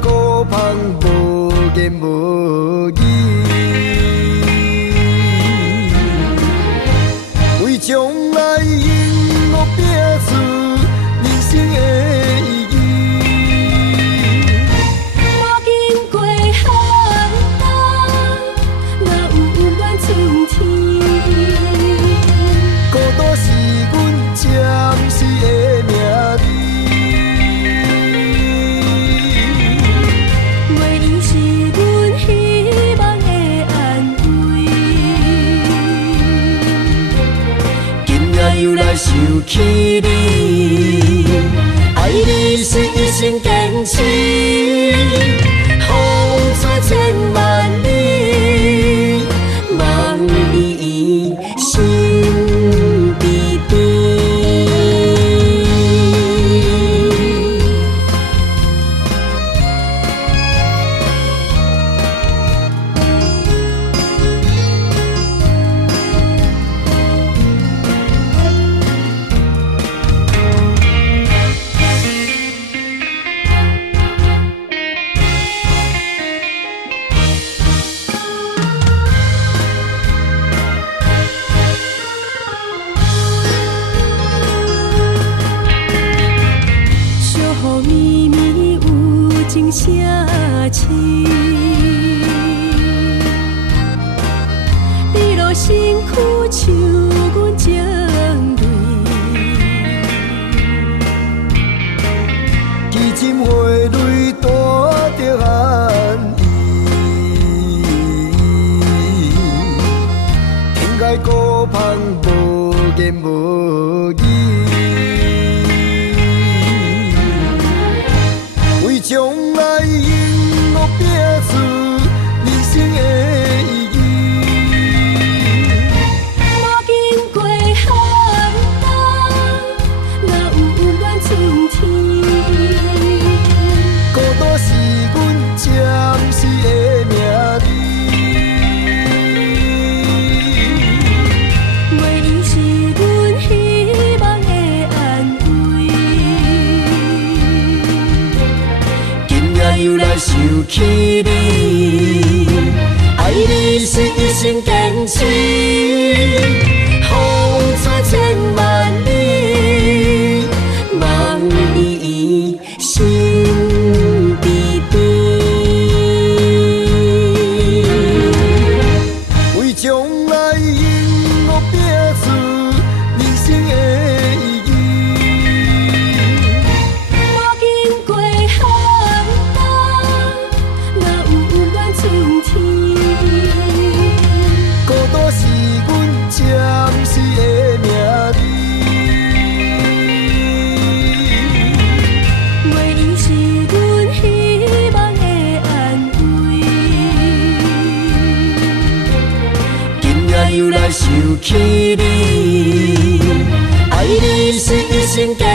孤芳无言无语，为将来永乐拼出人生的意义。我经过寒冬，若有温暖春天，孤单是阮暂时的名字。又来受气你，爱你是一生坚持，付出千万里，望你心悲悲。声痴，你落身躯像阮情泪，痴情花蕊带着寒意，天涯孤芳无言无语。将来永乐拼出人生的意义。我经过寒冬，若有温暖春天，孤单是阮暂时的名字。袂伊是阮希望的安慰。又来受气你，爱你是一生坚持，付出千万里，望你心悲悲。为将来永乐拼出人生的意义。我经过寒冬，若有温暖春天，孤单是阮暂时的名字。袂伊是阮希望的安慰。今夜又来受气你，爱你是一生。